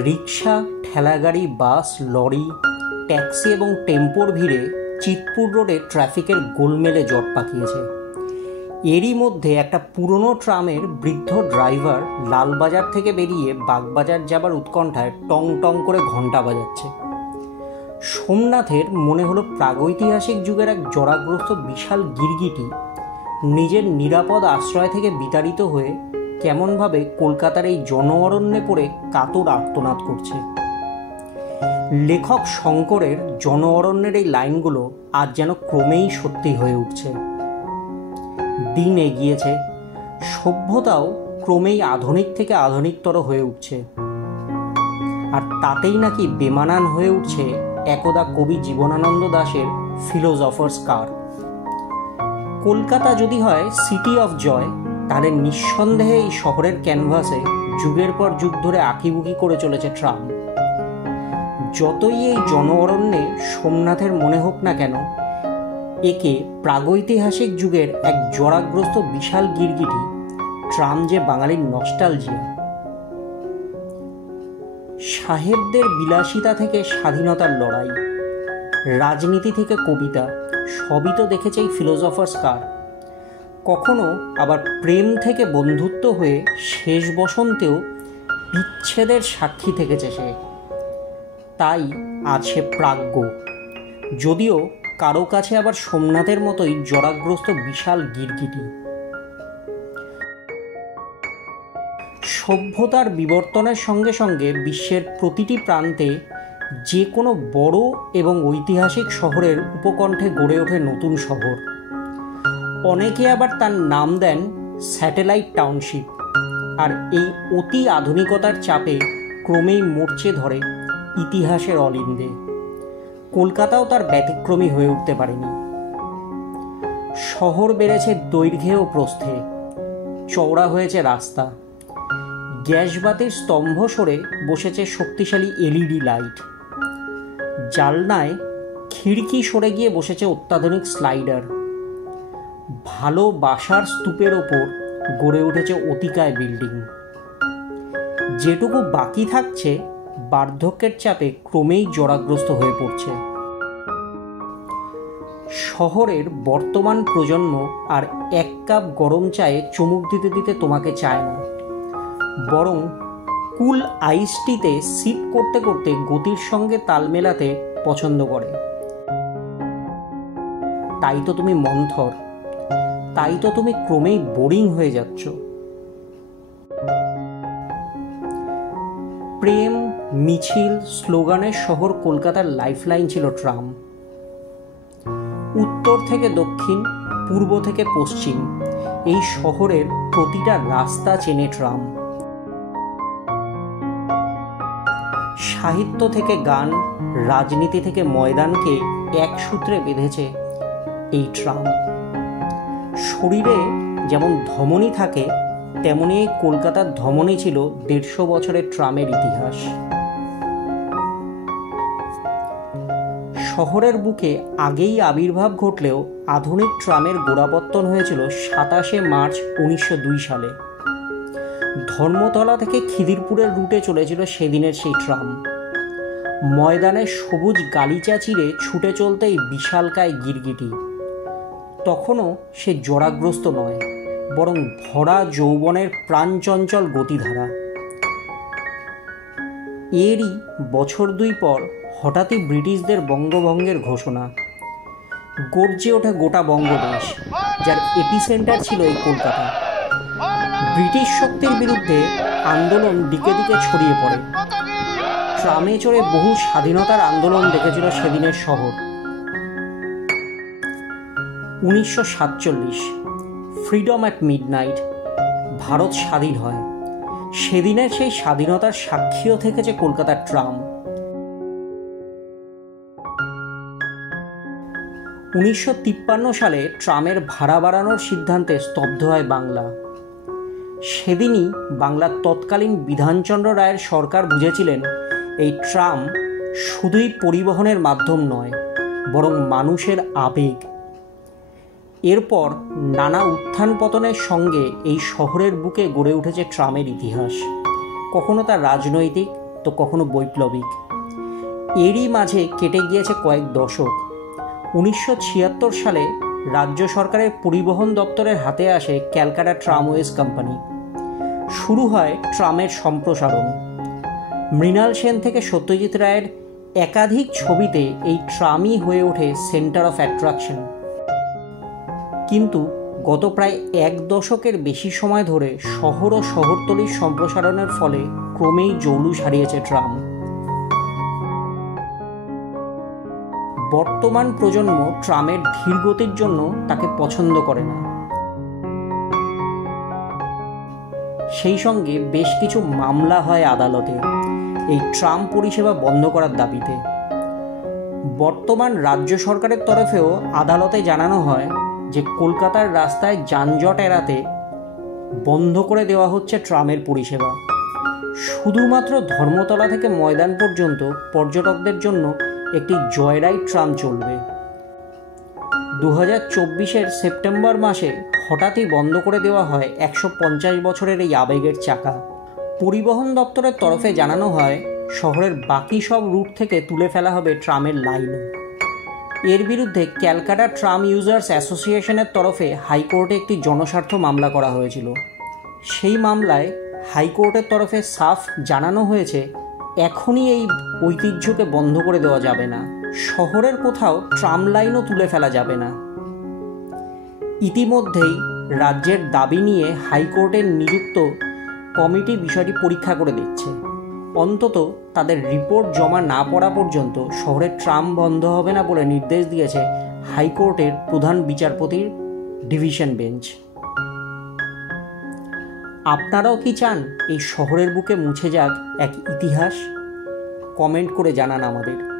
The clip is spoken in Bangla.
রিক্সা, ঠেলাগাড়ি, বাস, লরি, ট্যাক্সি এবং টেম্পোর ভিড়ে চিতপুর রোডে ট্রাফিকের গোলমেলে জট পাকিয়েছে। এরই মধ্যে একটা পুরনো ট্রামের বৃদ্ধ ড্রাইভার লালবাজার থেকে বেরিয়ে বাগবাজার যাবার উৎকণ্ঠায় টং টং করে ঘণ্টা বাজাচ্ছে। সোমনাথের মনে হলো প্রাগৈতিহাসিক যুগের এক জরাগ্রস্ত বিশাল গিরগিটি নিজের নিরাপদ আশ্রয় থেকে বিতাড়িত হয়ে কেমনভাবে কলকাতার এই জন অরণ্যে পড়ে কাতর আর্তনাদ করছে। লেখক শঙ্করের জন অরণ্যের এই লাইনগুলো আজ যেন ক্রমেই সত্যি হয়ে উঠছে। দিন এগিয়েছে, সভ্যতাও ক্রমেই আধুনিক থেকে আধুনিকতর হয়ে উঠছে, আর তাতেই নাকি বেমানান হয়ে উঠছে একদা কবি জীবনানন্দ দাশের ফিলোজফার্স কার। কলকাতা যদি হয় সিটি অফ জয়, তাহলে নিঃসন্দেহে এই শহরের ক্যানভাসে যুগের পর যুগ ধরে আঁকিবুকি করে চলেছে ট্রাম। যতই এই জন অরণ্যে সোমনাথের মনে হোক না কেন, একে প্রাগৈতিহাসিক যুগের এক জরাগ্রস্ত বিশাল গিরগিটি ট্রাম যে বাঙালির নস্টালজিয়া। সাহেবদের বিলাসিতা থেকে স্বাধীনতার লড়াই, রাজনীতি থেকে কবিতা, সবই তো দেখেছে এই ফিলোজফার্স কার। কখনো আবার প্রেম থেকে বন্ধুত্ব হয়ে শেষ বসন্তেও বিচ্ছেদের সাক্ষী থেকেছে সে। তাই আজ সে প্রাজ্ঞ, যদিও কারো কাছে আবার সোমনাথের মতোই জরাগ্রস্ত বিশাল গিরগিটি। সভ্যতার বিবর্তনের সঙ্গে সঙ্গে বিশ্বের প্রতিটি প্রান্তে যে কোনো বড় এবং ঐতিহাসিক শহরের উপকণ্ঠে গড়ে ওঠে নতুন শহর। অনেকে আবার তার নাম দেন স্যাটেলাইট টাউনশিপ। আর এই অতি আধুনিকতার চাপে ক্রমেই মরচে ধরে ইতিহাসের অলিন্দে। কলকাতাও তার ব্যতিক্রমী হয়ে উঠতে পারেনি। শহর বেড়েছে দৈর্ঘ্যে ও প্রস্থে, চওড়া হয়েছে রাস্তা, গ্যাসবাতির স্তম্ভ সরে বসেছে শক্তিশালী এলইডি লাইট, জালনায় খিড়কি সরে গিয়ে বসেছে অত্যাধুনিক স্লাইডার, ভালো বাসার স্তূপের ওপর গড়ে উঠেছে অতিকায় বিল্ডিং। যেটুকু বাকি থাকছে বার্ধক্যের চাপে ক্রমেই জরাগ্রস্ত হয়ে পড়ছে। শহরের বর্তমান প্রজন্ম আর এক কাপ গরম চায়ে চুমুক দিতে দিতে তোমাকে চায় না, বরং কুল আইস টিতে সিপ করতে করতে গতির সঙ্গে তাল মেলাতে পছন্দ করে। তাই তো তুমি মন্থর, তাই তো তুমি ক্রমেই বোরিং হয়ে যাচ্ছ। প্রেম, মিছিল, স্লোগানের শহর কলকাতার লাইফলাইন ছিল ট্রাম। উত্তর থেকে দক্ষিণ, পূর্ব থেকে পশ্চিম, এই শহরের প্রতিটা রাস্তা চেনে ট্রাম। সাহিত্য থেকে গান, রাজনীতি থেকে ময়দানকে এক সূত্রে বেঁধেছে এই ট্রাম। শরীরে যেমন ধমনী থাকে, তেমনি এই কলকাতার ধমনী ছিল 150 বছরের ট্রামের ইতিহাস। শহরের বুকে আগেই আবির্ভাব ঘটলেও আধুনিক ট্রামের গোড়াপত্তন হয়েছিল 27শে মার্চ 1902 সালে। ধর্মতলা থেকে খিদিরপুরের রুটে চলেছিল সেদিনের সেই ট্রাম। ময়দানে সবুজ গালিচা চিরে ছুটে চলতে এই বিশালকায় গিরগিটি তখনও সে জরাগ্রস্ত নয়, বরং ভরা যৌবনের প্রাণচঞ্চল গতিধারা। এরই বছর 2 পর হঠাৎই ব্রিটিশদের বঙ্গভঙ্গের ঘোষণা। গর্জে ওঠে গোটা বঙ্গদেশ, যার এপিসেন্টার ছিল এই কলকাতা। ব্রিটিশ শক্তির বিরুদ্ধে আন্দোলন দিকে দিকে ছড়িয়ে পড়ে। ট্রামে চড়ে বহু স্বাধীনতার আন্দোলন দেখেছিল সেদিনের শহর। 1947 ফ্রিডম অ্যাট মিডনাইট, ভারত স্বাধীন হয়। সেদিনের সেই স্বাধীনতার সাক্ষীও থেকেছে কলকাতার ট্রাম। 1953 সালে ট্রামের ভাড়া বাড়ানোর সিদ্ধান্তে স্তব্ধ হয় বাংলা। সেদিনই বাংলার তৎকালীন বিধানচন্দ্র রায়ের সরকার বুঝেছিলেন এই ট্রাম শুধুই পরিবহনের মাধ্যম নয়, বরং মানুষের আবেগ। এরপর নানা উত্থান পতনের সঙ্গে এই শহরের বুকে গড়ে উঠেছে ট্রামের ইতিহাস। কখনো তা রাজনৈতিক, তো কখনো বৈপ্লবিক। এরই মাঝে কেটে গিয়েছে কয়েক দশক। 1976 সালে রাজ্য সরকারের পরিবহন দপ্তরের হাতে আসে ক্যালকাটা ট্রামওয়েজ কোম্পানি। শুরু হয় ট্রামের সম্প্রসারণ। মৃণাল সেন থেকে সত্যজিৎ রায়ের একাধিক ছবিতে এই ট্রামই হয়ে ওঠে সেন্টার অফ অ্যাট্রাকশন। কিন্তু গত প্রায় এক দশকের বেশি সময় ধরে শহর ও শহরতলির সম্প্রসারণের ফলে ক্রমেই জৌলুস হারিয়েছে ট্রাম। বর্তমান প্রজন্ম ট্রামের ধীরগতির জন্য তাকে পছন্দ করে না। সেই সঙ্গে বেশ কিছু মামলা হয় আদালতে এই ট্রাম পরিষেবা বন্ধ করার দাবিতে। বর্তমান রাজ্য সরকারের তরফেও আদালতে জানানো হয় যে কলকাতার রাস্তায় যানজট এড়াতে বন্ধ করে দেওয়া হচ্ছে ট্রামের পরিষেবা। শুধুমাত্র ধর্মতলা থেকে ময়দান পর্যন্ত পর্যটকদের জন্য একটি জয়রাইড ট্রাম চলবে। 2024 সেপ্টেম্বর মাসে হঠাৎই বন্ধ করে দেওয়া হয় 150 বছরের এই আবেগের চাকা। পরিবহন দপ্তরের তরফে জানানো হয় শহরের বাকি সব রুট থেকে তুলে ফেলা হবে ট্রামের লাইনও। এর বিরুদ্ধে ক্যালকাটা ট্রাম ইউজার্স অ্যাসোসিয়েশনের তরফে হাইকোর্টে একটি জনস্বার্থ মামলা করা হয়েছিল। সেই মামলায় হাইকোর্টের তরফে সাফ জানানো হয়েছে এখনই এই ঐতিহ্যকে বন্ধ করে দেওয়া যাবে না, শহরের কোথাও ট্রাম লাইনও তুলে ফেলা যাবে না। ইতিমধ্যেই রাজ্যের দাবি নিয়ে হাইকোর্টের নিযুক্ত কমিটি বিষয়টি পরীক্ষা করে দেখছে। অন্তত তাদের রিপোর্ট জমা না পড়া পর্যন্ত শহরের ট্রাম বন্ধ হবে না বলে নির্দেশ দিয়েছে হাইকোর্টের প্রধান বিচারপতির ডিভিশন বেঞ্চ। আপনারাও কি চান এই শহরের বুকে মুছে যাক এক ইতিহাস? কমেন্ট করে জানান আমাদের।